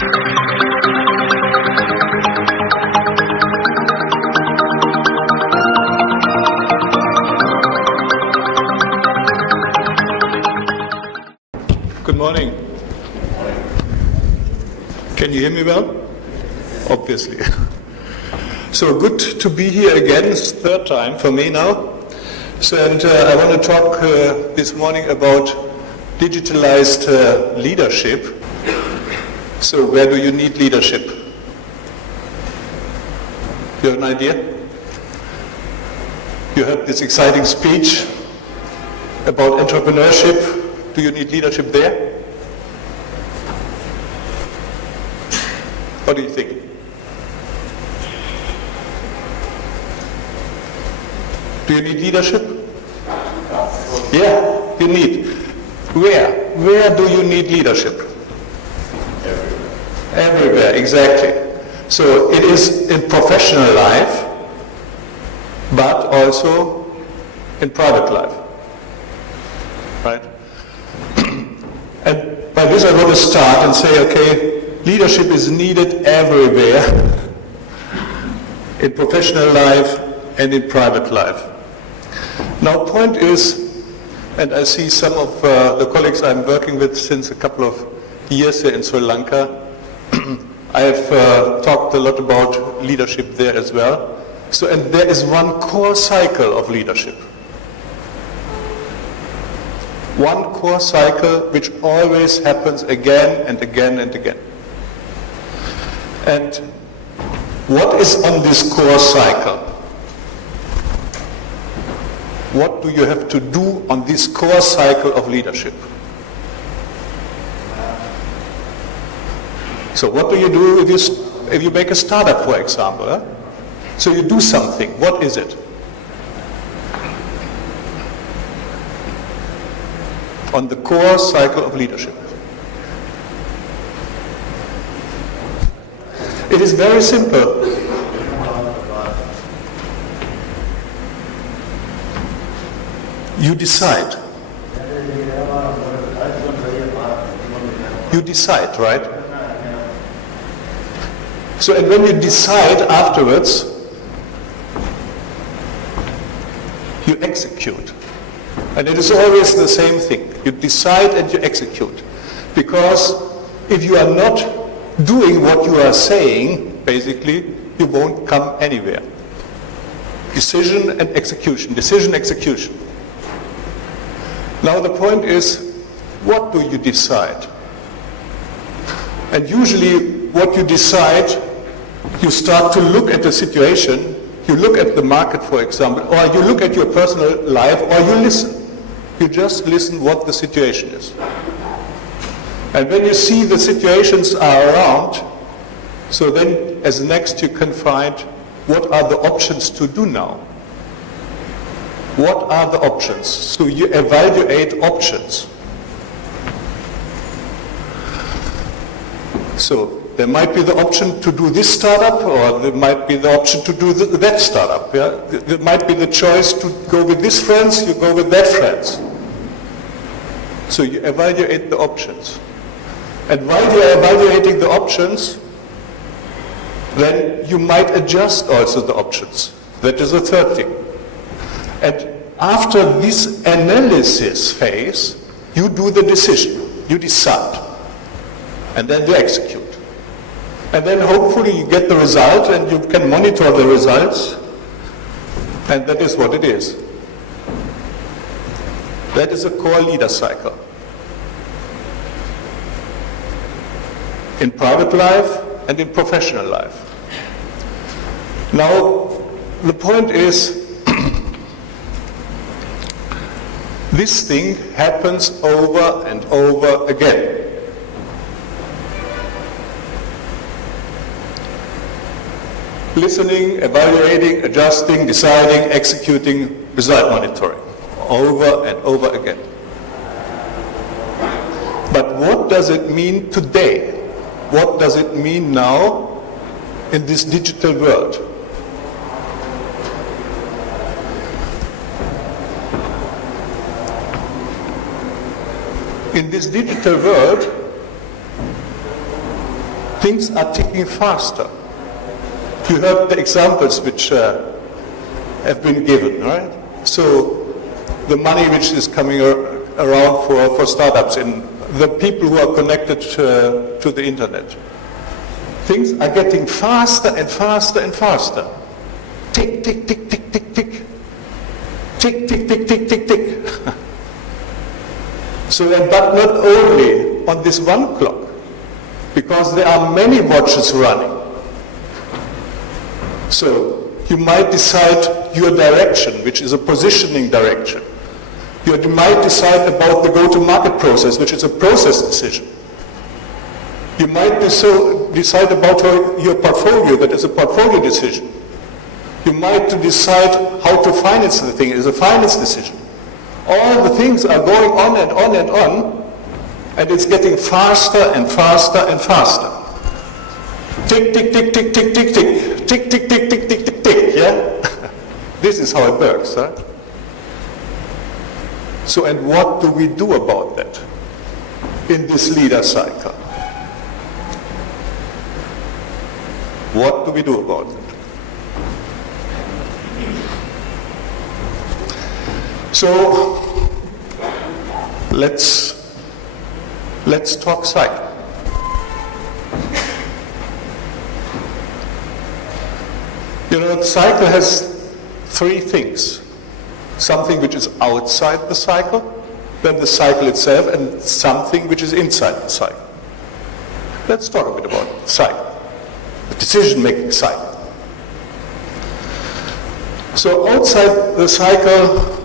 Good morning. Can you hear me well? Obviously. So good to be here again. It's the third time for me now. And I want to talk this morning about digitalized leadership. So where do you need leadership? You have an idea? You heard this exciting speech about entrepreneurship. Do you need leadership there? What do you think? Do you need leadership? Yeah, you need. Where? Where do you need leadership? Everywhere, exactly. So it is in professional life, but also in private life. Right? And by this I want to start and say, okay, leadership is needed everywhere, in professional life and in private life. Now, point is, and I see some of the colleagues I'm working with since a couple of years here in Sri Lanka, I have talked a lot about leadership there as well. So, and there is one core cycle of leadership. One core cycle which always happens again and again and again. And what is on this core cycle? What do you have to do on this core cycle of leadership? So what do you do if you make a startup, for example? Huh? So you do something. What is it? On the core cycle of leadership. It is very simple. You decide. You decide, right? So, and when you decide afterwards, you execute. And it is always the same thing. You decide and you execute. Because if you are not doing what you are saying, basically, you won't come anywhere. Decision and execution. Decision, execution. Now the point is, what do you decide? And usually what you decide, you start to look at the situation, you look at the market, for example, or you look at your personal life, or you listen. You just listen what the situation is. And when you see the situations are around, so then as next you can find what are the options to do now. What are the options? So you evaluate options. So there might be the option to do this startup, or there might be the option to do that startup. Yeah? There might be the choice to go with this friends, you go with that friends. So you evaluate the options. And while you are evaluating the options, then you might adjust also the options. That is the third thing. And after this analysis phase, you do the decision. You decide. And then you execute. And then hopefully you get the result and you can monitor the results. And that is what it is. That is a core leader cycle. In private life and in professional life. Now, the point is, this thing happens over and over again. Listening, evaluating, adjusting, deciding, executing, result monitoring. Over and over again. But what does it mean today? What does it mean now in this digital world? In this digital world, things are ticking faster. You heard the examples which have been given, right? So the money which is coming around for startups and the people who are connected to the internet. Things are getting faster and faster and faster. Tick, tick, tick, tick, tick, tick. Tick, tick, tick, tick, tick, tick. So, but not only on this one clock, because there are many watches running. So you might decide your direction, which is a positioning direction. You might decide about the go-to-market process, which is a process decision. You might decide about your portfolio, that is a portfolio decision. You might decide how to finance the thing, it is a finance decision. All the things are going on and on and on, and it's getting faster and faster and faster. Tick, tick, tick, tick, tick, tick, tick. Tick, tick, tick, tick, tick, tick, tick, yeah? This is how it works, right? So, and what do we do about that in this leader cycle? What do we do about it? So, let's talk cycle. You know, the cycle has three things. Something which is outside the cycle, then the cycle itself, and something which is inside the cycle. Let's talk a bit about the cycle, the decision-making cycle. So outside the cycle,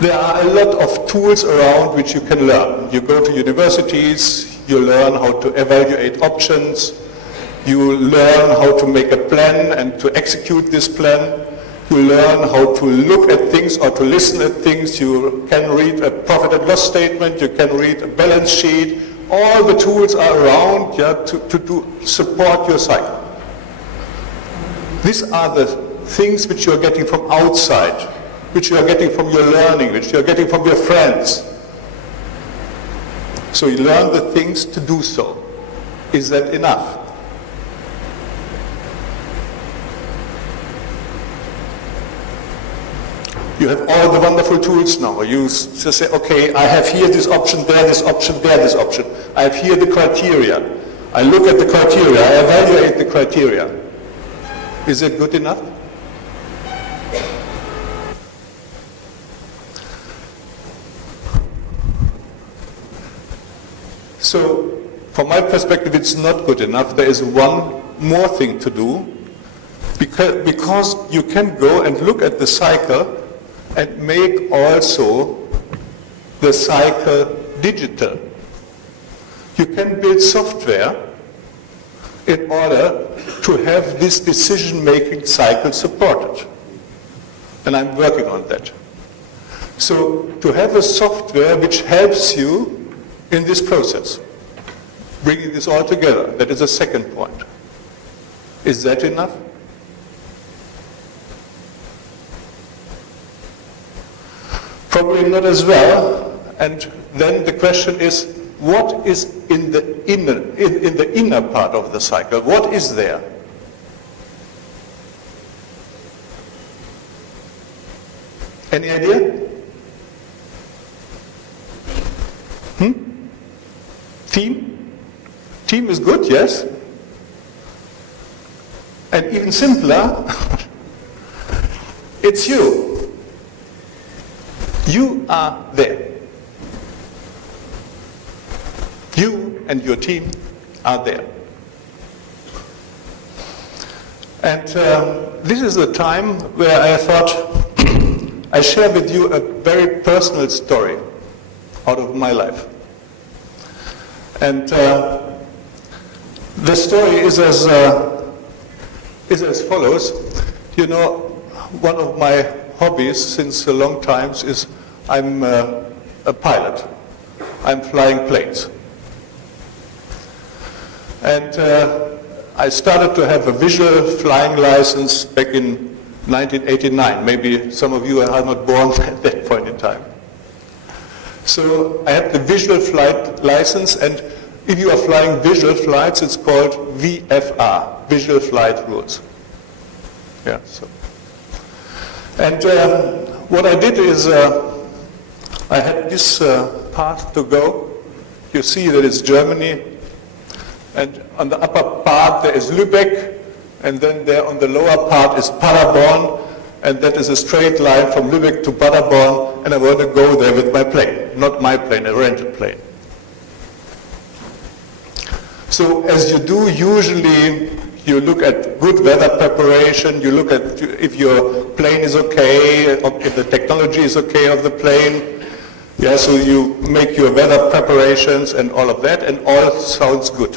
there are a lot of tools around which you can learn. You go to universities, you learn how to evaluate options, you learn how to make a plan and to execute this plan. You learn how to look at things or to listen at things. You can read a profit and loss statement. You can read a balance sheet. All the tools are around to support your cycle. These are the things which you are getting from outside, which you are getting from your learning, which you are getting from your friends. So you learn the things to do so. Is that enough? You have all the wonderful tools now. You just say, okay, I have here this option, there this option, there this option. I have here the criteria. I look at the criteria, I evaluate the criteria. Is it good enough? So, from my perspective, it's not good enough. There is one more thing to do, because you can go and look at the cycle and make also the cycle digital. You can build software in order to have this decision-making cycle supported. And I'm working on that. So to have a software which helps you in this process, bringing this all together, that is the second point. Is that enough? Probably not as well. And then the question is, what is in the inner part of the cycle? What is there? Any idea? Team? Team is good, yes. And even simpler, it's you. You are there. You and your team are there. And this is the time where I thought I share with you a very personal story out of my life. And the story is as follows. You know, one of my hobbies since a long time is I'm a pilot. I'm flying planes. And I started to have a visual flying license back in 1989. Maybe some of you are not born at that point in time. So I had the visual flight license, and If you are flying visual flights, it's called VFR, Visual Flight Rules. Yeah, so. And what I did is I had this path to go. You see that it's Germany, and on the upper part there is Lübeck, and then there on the lower part is Paderborn, and that is a straight line from Lübeck to Paderborn, and I want to go there with my plane. Not my plane, a rented plane. So as you do, usually you look at good weather preparation, you look at if your plane is okay, if the technology is okay of the plane. Yeah, so you make your weather preparations and all of that, and all sounds good.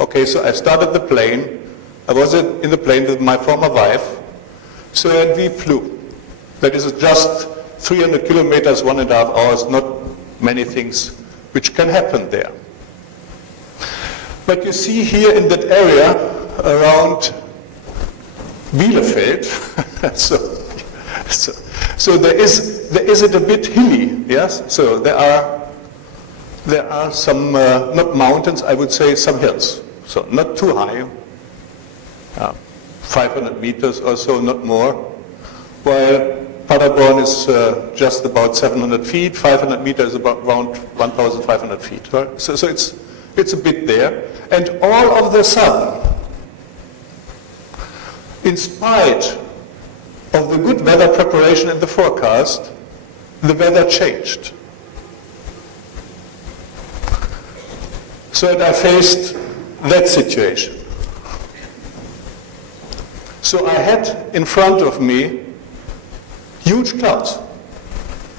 Okay, so I started the plane. I was in the plane with my former wife. So and we flew. That is just 300 kilometers, 1.5 hours, not many things which can happen there. But you see here in that area around Bielefeld, so there is it a bit hilly, yes? So there are some, not mountains, I would say some hills. So not too high, 500 meters or so, not more. While Paderborn is just about 700 feet, 500 meters is about around 1,500 feet. Right? So it's a bit there. And all of a sudden, in spite of the good weather preparation in the forecast, the weather changed. So I faced that situation. So I had in front of me huge clouds,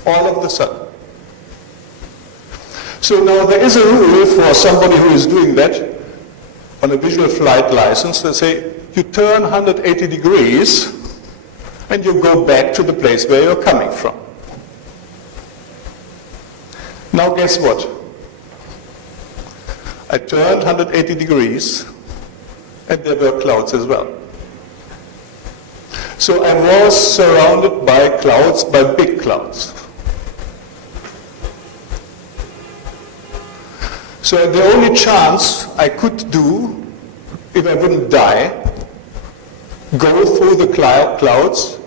all of a sudden. So now there is a rule for somebody who is doing that on a visual flight license. They say you turn 180 degrees and you go back to the place where you're coming from. Now guess what? I turned 180 degrees and there were clouds as well. So I was surrounded by clouds, by big clouds. So the only chance I could do, if I wouldn't die, go through the clouds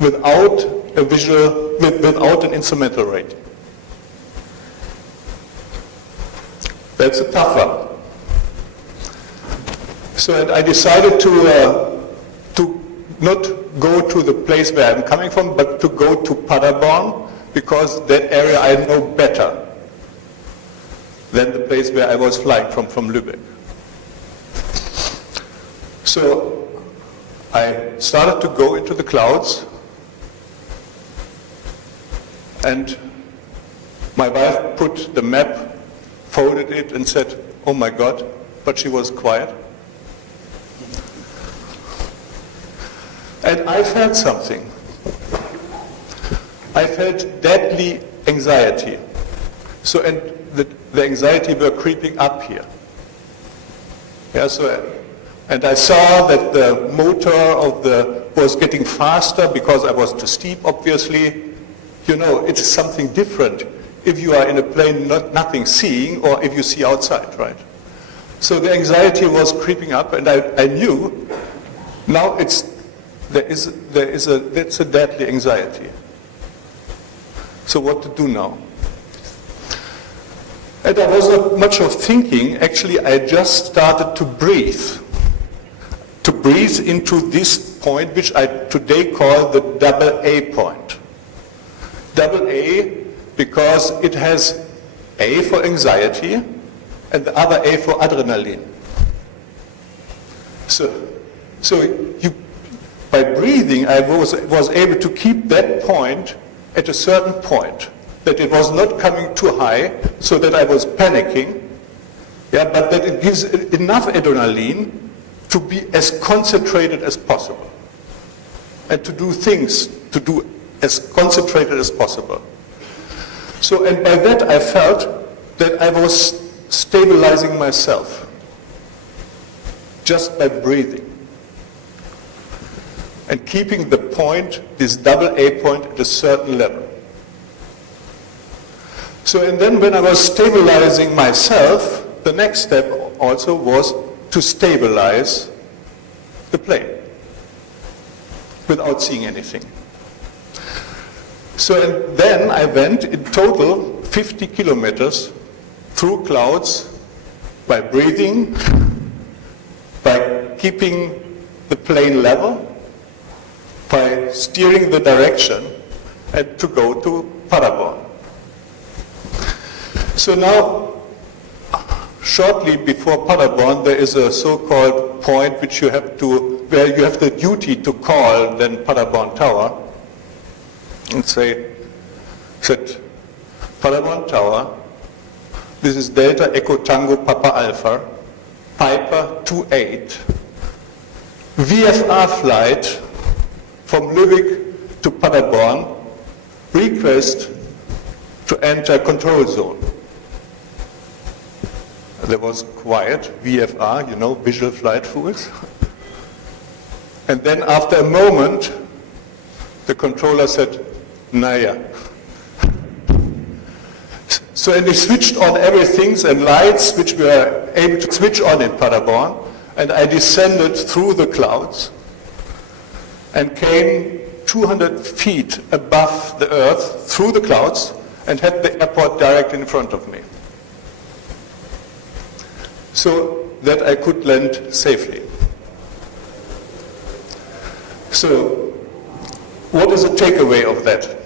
without a visual, without an instrumental rating. That's a tough one. So and I decided to not go to the place where I'm coming from, but to go to Paderborn, because that area I know better than the place where I was flying from Lübeck. So I started to go into the clouds, and my wife put the map, folded it and said, "Oh my God," but she was quiet. And I felt something. I felt deadly anxiety. So, and the anxiety were creeping up here. Yeah, so, and I saw that the motor was getting faster because I was too steep, obviously. You know, it is something different if you are in a plane nothing seeing, or if you see outside, right? So the anxiety was creeping up, and I knew now that's a deadly anxiety. So what to do now? And I was not much of thinking. Actually, I just started to breathe into this point, which I today call the double A point. Double A because it has A for anxiety and the other A for adrenaline. So by breathing, I was able to keep that point at a certain point, that it was not coming too high, so that I was panicking, yeah, but that it gives enough adrenaline to be as concentrated as possible, and to do things, to do as concentrated as possible. So, and by that I felt that I was stabilizing myself, just by breathing. And keeping the point, this double A point, at a certain level. So, and then when I was stabilizing myself, the next step also was to stabilize the plane without seeing anything. So and then I went in total 50 kilometers through clouds by breathing, by keeping the plane level, by steering the direction, and to go to Paderborn. So now, shortly before Paderborn, there is a so-called point which you have to, where you have the duty to call then Paderborn Tower and say, Paderborn Tower, this is Delta Echo Tango Papa Alpha, Piper 28, VFR flight from Lübeck to Paderborn, request to enter control zone. There was quiet, VFR, you know, visual flight fools. And then after a moment, the controller said, Naja. So and they switched on everything and lights which we were able to switch on in Paderborn, and I descended through the clouds and came 200 feet above the earth through the clouds and had the airport directly in front of me, so that I could land safely. So what is the takeaway of that?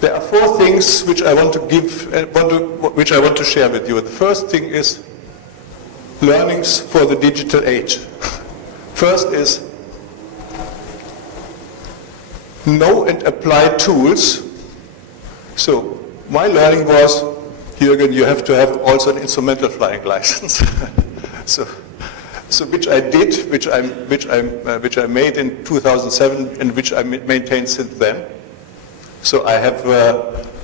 There are four things which I want to which I want to share with you. The first thing is learnings for the digital age. First is know and apply tools. So my learning was, Juergen, you have to have also an instrumental flying license. so which I did, which I made in 2007, and which I maintained since then. So I have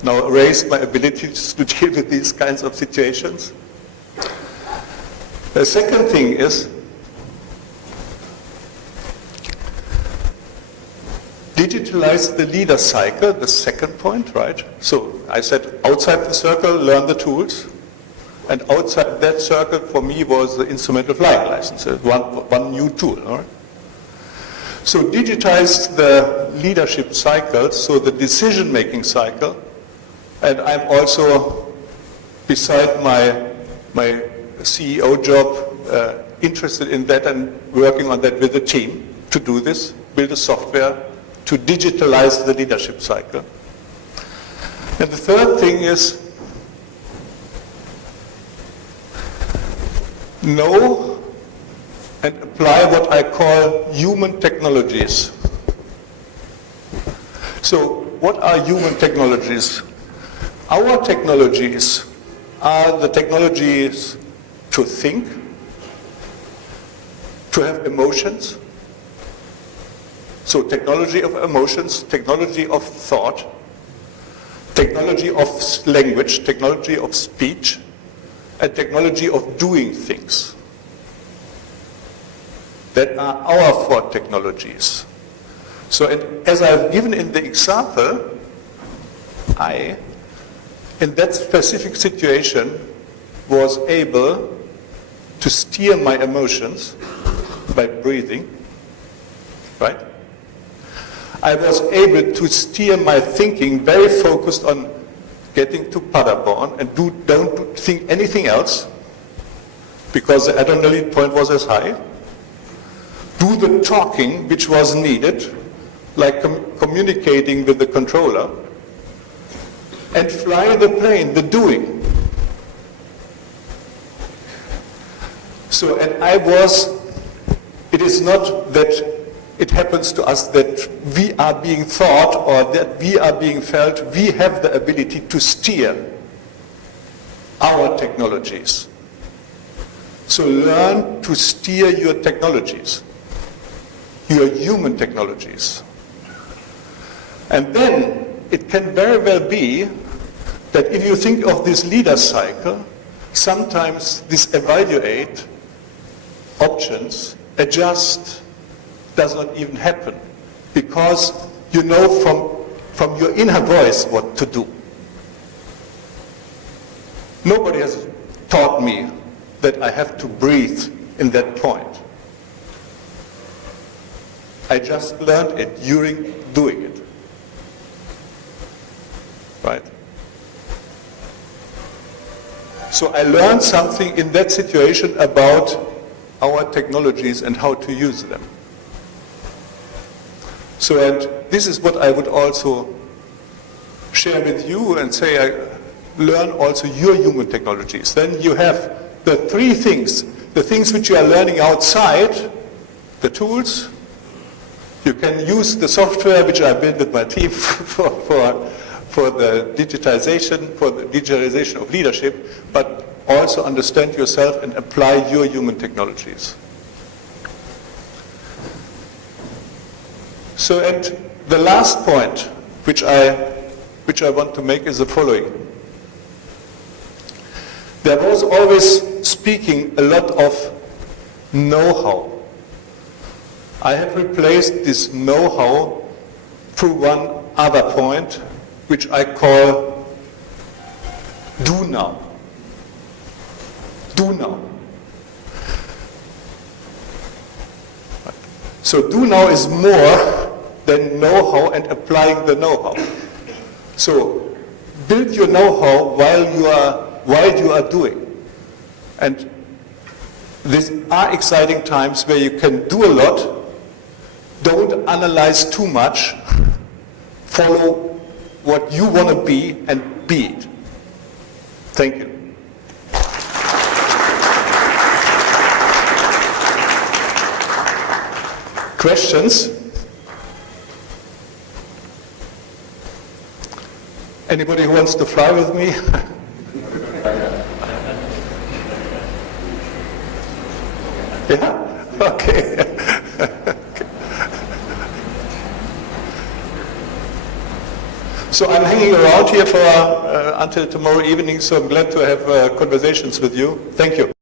now raised my abilities to deal with these kinds of situations. The second thing is digitalize the leader cycle, the second point, right? So I said outside the circle, learn the tools. And outside that circle for me was the instrumental flying license, one new tool. All right? So digitize the leadership cycle, so the decision-making cycle, and I'm also, beside my CEO job, interested in that and working on that with the team to do this, build a software to digitalize the leadership cycle. And the third thing is know and apply what I call human technologies. So what are human technologies? Our technologies are the technologies to think, to have emotions. So technology of emotions, technology of thought, technology of language, technology of speech, and technology of doing things. That are our four technologies. So as I've given in the example, I, in that specific situation, was able to steer my emotions by breathing, right? I was able to steer my thinking very focused on getting to Paderborn and don't think anything else because the adrenaline point was as high. Do the talking which was needed, like communicating with the controller, and fly the plane, the doing. So, and it is not that it happens to us that we are being thought or that we are being felt. We have the ability to steer our technologies. So learn to steer your technologies, your human technologies. And then it can very well be that if you think of this leader cycle, sometimes this evaluate, options, adjust, does not even happen. Because you know from your inner voice what to do. Nobody has taught me that I have to breathe in that point. I just learned it during doing it. Right? So I learned something in that situation about our technologies and how to use them. So, and this is what I would also share with you and say, learn also your human technologies. Then you have the three things, the things which you are learning outside, the tools. You can use the software which I built with my team for the digitalization of leadership, but also understand yourself and apply your human technologies. So, and the last point which I want to make is the following. There was always speaking a lot of know-how. I have replaced this know-how through one other point, which I call do now. Do now. So do now is more than know-how and applying the know-how. So build your know-how while you are doing. And these are exciting times where you can do a lot. Don't analyze too much. Follow what you want to be and be it. Thank you. Questions? Anybody who wants to fly with me? Yeah? Okay. So I'm hanging around here for until tomorrow evening, so I'm glad to have conversations with you. Thank you.